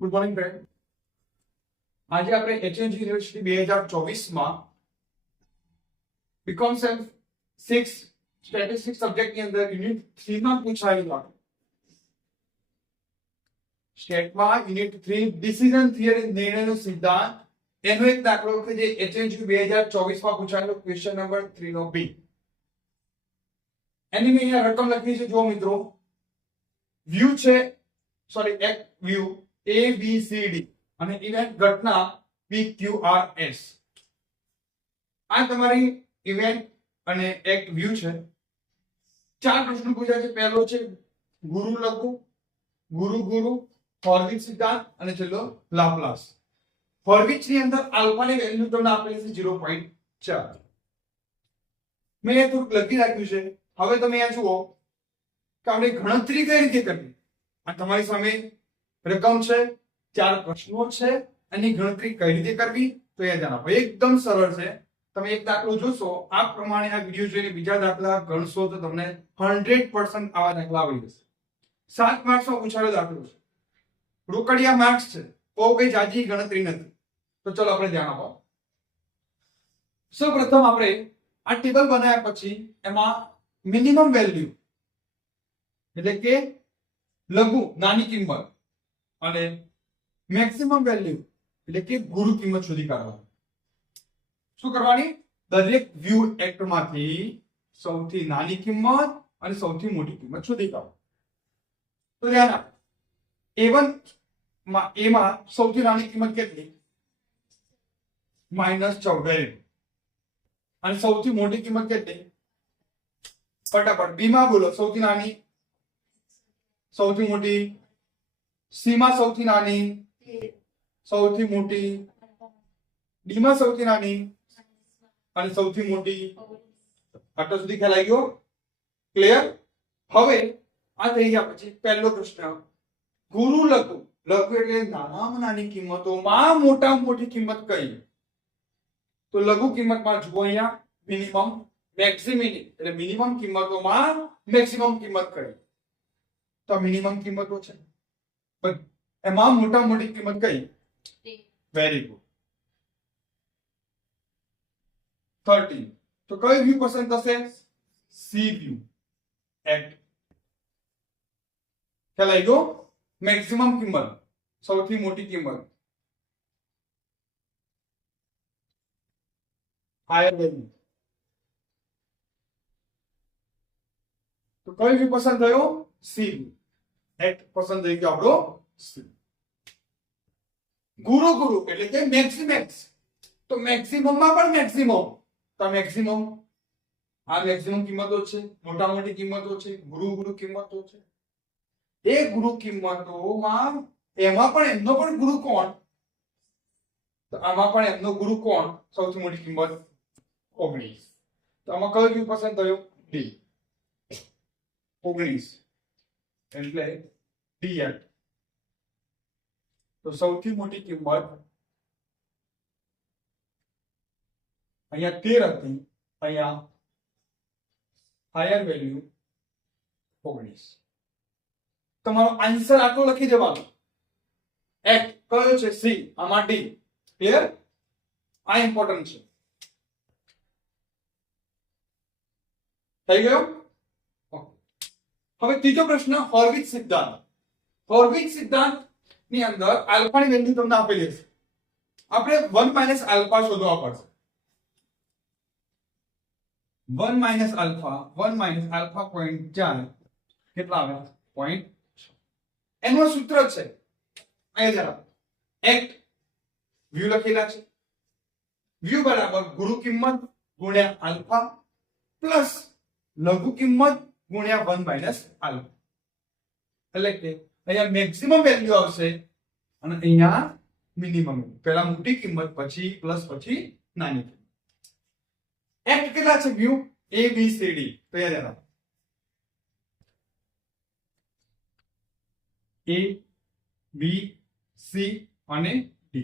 Good morning friend. આજે આપણે HNG university 2024 માં બીકોમ સેમ 6 સ્ટેટિસ્ટિક્સ સબ્જેક્ટ ની અંદર યુનિટ 3 માં પૂછાયેલું હતું. સ્ટેટમાં યુનિટ 3 ડિસિઝન થિયરી નિર્ણયનો સિદ્ધાંત એનો એક દાખલો કે જે એચએનજી 2024 માં પૂછાયેલો ક્વેશ્ચન નંબર 3 નો બી. એની મેં અહીંયા રકમ લખી છે જો મિત્રો. વ્યૂ છે સોરી એક view A B C D અને ઇવેન્ટ ઘટના P Q R S. આ તમારી ઇવેન્ટ અને એક વ્યૂ છે. ચાર પ્રશ્નો પૂછ્યા છે. પહેલો છે ગુરુ લઘુ, ગુરુ ગુરુ, હોર્વિટ્ઝ સિદ્ધાંત અને છેલ્લો લાપ્લાસ. હોર્વિટ્ઝ ની અંદર આલ્ફા ની વેલ્યુ તમને આપેલી છે 0.4. મેં એ થોડુંક લખી રાખ્યું છે. હવે તમે અહીંયા જુઓ કે આપણે ગણતરી કઈ રીતે કરવી. આ તમારી સામે રકમ છે, ચાર પ્રશ્નો છે, એની ગણતરી કઈ રીતે કરવી તો એ ધ્યાન આપો. એકદમ સરળ છે. તમે એક દાખલો જોશો આ પ્રમાણે આ વિડિયો જોઈને બીજા દાખલા ગણશો તો તમને 100% આવા દાખલા આવડી જશે. 7 માર્ક્સનો પૂછાયેલો દાખલો છે. રોકડિયા માર્ક્સ છે. બહુ કઈ જાજી ગણતરી નથી. તો ચલો આપણે ધ્યાન આપો. સૌપ્રથમ આપણે આ ટેબલ બનાવ્યા પછી એમાં મિનિમમ વેલ્યુ એટલે કે લઘુ નાની કિંમત અને મેક્સિમમ વેલ્યુ એટલે કે ગુરુ કિંમત શોધી કાઢવાની. શું કરવાની? દરેક વ્યૂ એક્ટ માંથી સૌથી નાની કિંમત અને સૌથી મોટી કિંમત શોધી કાઢો. તો ધ્યાન આપો. A1 માં સૌથી નાની કિંમત કેટલી? -14. અને સૌથી મોટી કિંમત કેટલી? ફટાફટ બી માં બોલો. સૌથી નાની, સૌથી મોટી, સી માં સૌથી નાની, સૌથી મોટી, ડી માં સૌથી નાની અને સૌથી મોટી. આટલો સુધી ખ્યાલ આવી ગયો? ક્લિયર? હવે આ થઈ ગયા પછી પહેલો પ્રશ્ન ગુરુ લઘુ. લઘુ એટલે નાનામાં નાની કિંમતોમાં મોટામાં મોટી કિંમત કઈ? તો લઘુ કિંમતમાં જુઓ અહીંયા મિનિમમ, મેક્સિમમ એટલે મિનિમમ કિંમતોમાં મેક્સિમમ કિંમત કઈ? તો મિનિમમ કિંમતો છે. એમાં મોટા મોટી કિંમત કઈ? Very good, 13. તો કઈ વ્યૂ પસંદ થશે? C view act. ખ્યાલ આવી ગયો? મેક્સિમમ કિંમત, સૌથી મોટી કિંમત, હાયર વેલ્યુ. તો કઈ વ્યૂ પસંદ થયો? સી વ્યૂ એક્ટ પસંદ થઈ ગયો આપણો. ગુરુ ગુરુ એટલે કે મેક્સિમેક્સ. તો મેક્સિમમ માં પણ મેક્સિમમ. તો મેક્સિમમ આ મેક્સિમમ કિંમતો છે, મોટા મોટી કિંમતો છે, ગુરુ ગુરુ કિંમતો છે. એ ગુરુ કિંમતોમાં એમાં પણ એમનો પણ ગુરુ કોણ? તો આમાં પણ એમનો ગુરુ કોણ? સૌથી મોટી કિંમત 19. તો આમાં કયો વ્યૂ પસંદ થયો? ડી 19 એટલે ડી એક્ટ. તો સૌથી મોટી કિંમત અહીંયા 13 હતી, અહીંયા હાયર વેલ્યુ 19. તમારો આન્સર આટલો લખી દેવાનો. એક્ટ કયો છે? સી. આમાં ડી. ક્લિયર? આ ઇમ્પોર્ટન્ટ છે. થઈ ગયો? હવે ત્રીજો પ્રશ્ન હોર્વિટ્ઝ સિદ્ધાંત. હોર્વિટ્ઝ સિદ્ધાંત ની અંદર આલ્ફા ની વેલ્યુ તમને આપેલી છે. આપણે 1 - આલ્ફા શોધવા પડશે. 1 - આલ્ફા 1 - આલ્ફા 0.4 કેટલા આવે? 0.6. એનું સૂત્ર છે અહીંયા જરા એક્ટ વ્યૂ લખેલા છે. વ્યૂ બરાબર ગુરુ કિંમત ગુણ્યા આલ્ફા પ્લસ લઘુ કિંમત ગુણ્યા 1 - આલ્ફા. એટલે કે અહીંયા મેક્સિમમ વેલ્યુ આવશે અને અહીંયા મિનિમમ. પહેલા મોટી કિંમત પછી પ્લસ પછી નાની કિંમત. એક્ટ કેટલા છે? View A B C D. તો યાદ રાખો A B C અને D.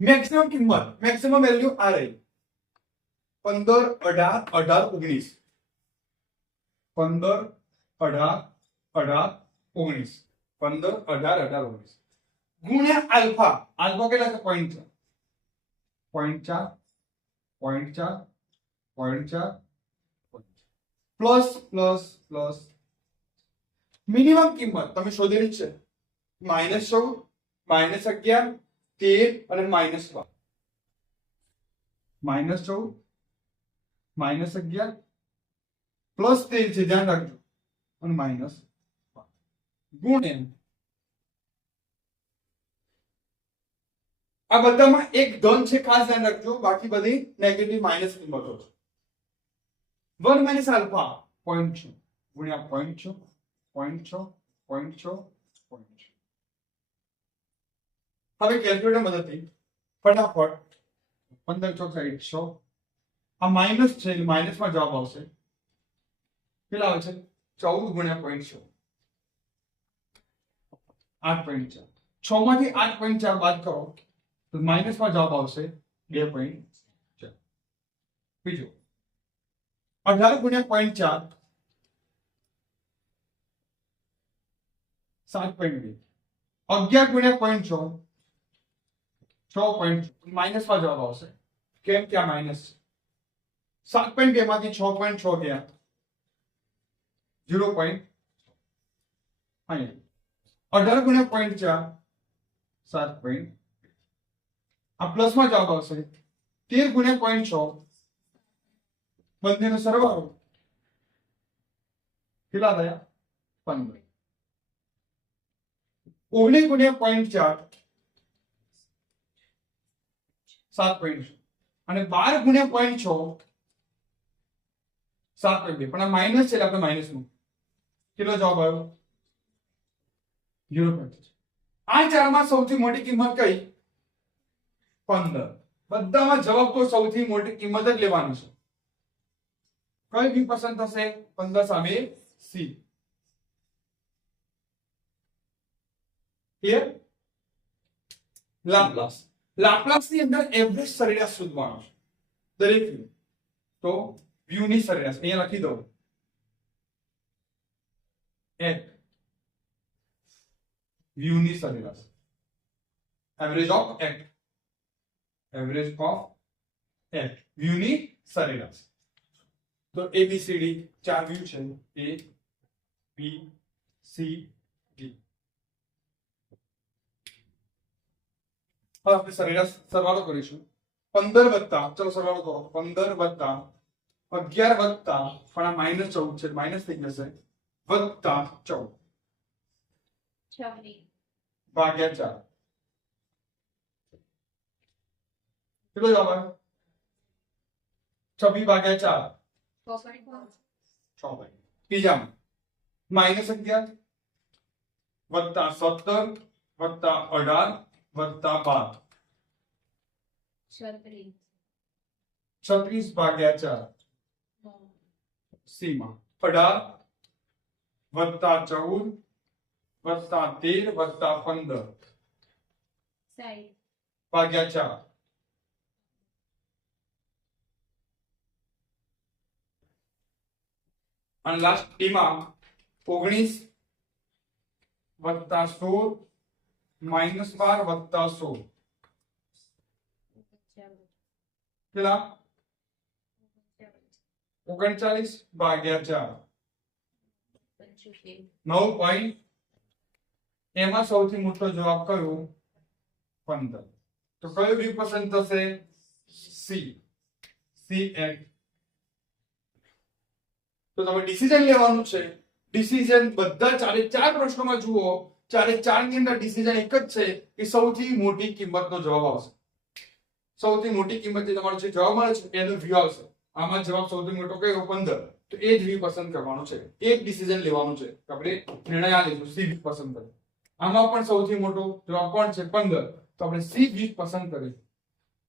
મેક્સિમમ કિંમત, મેક્સિમમ વેલ્યુ આ રહી 15 18 18 19. 15 18 18 19 15 18 18 19 ગુણ્યા આલ્ફા આલ્ફા કેટલા છે 0.4 0.4 0.4 પ્લસ પ્લસ પ્લસ મિનિમમ કિંમત તમે શોધેલી છે -14 -11 13 અને -12 -14 -11 પ્લસ 13 છે ધ્યાન રાખજો અને માઇનસ ગુણ્યા આ બધામાં એક ધન છે ખાસ ધ્યાન રાખજો બાકી બધી નેગેટિવ માઇનસ કિંમતો છે 1 માઇનસ આલ્ફા 0.6 ગુણ્યા 0.6 0.6 0.6 0.6 હવે કેલ્ક્યુલેટર મદદથી ફટાફટ 15 ચોક 100 આ માઇનસ છે માઇનસ માં જવાબ આવશે કેટલા આવે છે 14 ગુણ્યા 0.6 8.4 6 માંથી 8.4 બાદ કરો તો માઇનસ માં જવાબ આવશે 2.4 બીજું 18 ગુણ્યા 0.4 7.2 11 ગુણ્યા 0.6 6. માઇનસ માં જવાબ આવશે કેમ કે આ માઇનસ 7.2 માંથી 6.6 ગયા 0. અહીંયા 18 ગુણ્યા 0.4 7. આ પ્લસ માં જવાબ આવશે 13 ગુણ્યા 0.6 બંનેનો સરવાળો કેટલા થયા 15. 19 ગુણ્યા 0.4 7. અને 12 ગુણ્યા 0.6 7.2 પણ આ માઇનસ છે એટલે આપણે માઇનસ નું કેટલો જવાબ આવ્યો 0.5. આ ચારમાં સૌથી મોટી કિંમત કઈ 15. બધામાં જવાબ તો સૌથી મોટી કિંમત જ લેવાની છે કઈ બી પસંદ થશે 15 સામે સી ક્લિયર. લાપ્લાસ લાપ્લાસ ની અંદર એવરેજ સરેરાશ શોધવાનો છે દરેક વ્યૂ તો વ્યૂ ની સરેરાશ અહીંયા લખી દઉં એટ વ્યૂ ની સરેરાશ એવરેજ ઓફ એટ વ્યૂ ની સરેરાશ તો ABCD 4 વ્યૂ છે A B C D. હવે આપણે સરેરાશ સરવાળો કરીશું 15 વત્તા ચલો સરવાળો કરો 15 વત્તા 11 વત્તા પણ આ -14 છે માઇનસ થઈ જશે વત્તા 14 ભાગ્યા 4 કેટલો જવાબ આવ્યો 26 ભાગ્યા 4 6. ત્રીજામાં -11 વત્તા 17 વત્તા 18 વત્તા 12 36 ભાગ્યા 4 સી માં 18 વત્તા 14 વત્તા 13 વત્તા 15 ભાગ્યા 4 અને લાસ્ટ ડી માં 19 વત્તા 16 -12 વત્તા 16 કેટલા 39 ભાગ્યા 4 9. એમાં સૌથી મોટો જવાબ કયો 15. તો કયો બી પસંદ થશે સી એટ. તો તમે ડિસિઝન લેવાનું છે ડિસિઝન બધા ચારે ચાર પ્રશ્નોમાં જુઓ ચારે ચાર ની અંદર ડિસિઝન એક જ છે કે સૌથી મોટી કિંમતનો જવાબ આવશે સૌથી મોટી કિંમત જે તમારો જે જવાબ મળે છે એનો વ્યૂ આવશે આમાં જવાબ સૌથી મોટો કયો 15 તો એ જ વ્યૂ પસંદ કરવાનો છે એક ડિસિઝન લેવાનું છે આપણે નિર્ણય આ લઈશું સી વ્યૂ પસંદ કરીએ આમાં પણ સૌથી મોટો જવાબ કોણ છે 15 તો આપણે સી વ્યૂ પસંદ કરીશું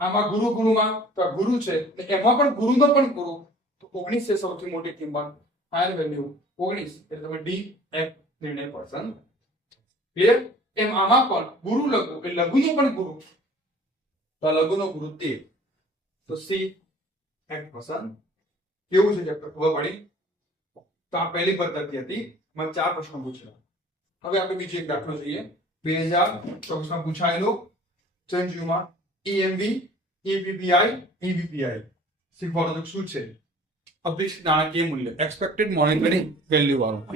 આમાં ગુરુમાં તો ગુરુ છે એટલે એમાં પણ ગુરુનો પણ ગુરુ તો 19 છે સૌથી મોટી કિંમત હાયર વેલ્યુ 19 એટલે તમે ડી એફ નિર્ણય પસંદ ક્લિયર. એમ આમાં પણ ગુરુ લઘુ એટલે લઘુનો પણ ગુરુ તો લઘુનો ગુરુ 13 તો સી એફ પસંદ. કેવું છે ચેપ્ટર ખબર પડી તો આ પહેલી પદ્ધતિ હતી મને 4 પ્રશ્નો પૂછ્યા હવે આપણે બીજો એક દાખલો જોઈએ 2024 પૂછાયેલો સંજ્યુમાં EMV EPPI EVPI શીખવાનું શું છે અપેક્ષિત નાણાકીય મૂલ્ય એક્સપેક્ટેડ મોનેટરી વેલ્યુ વાળું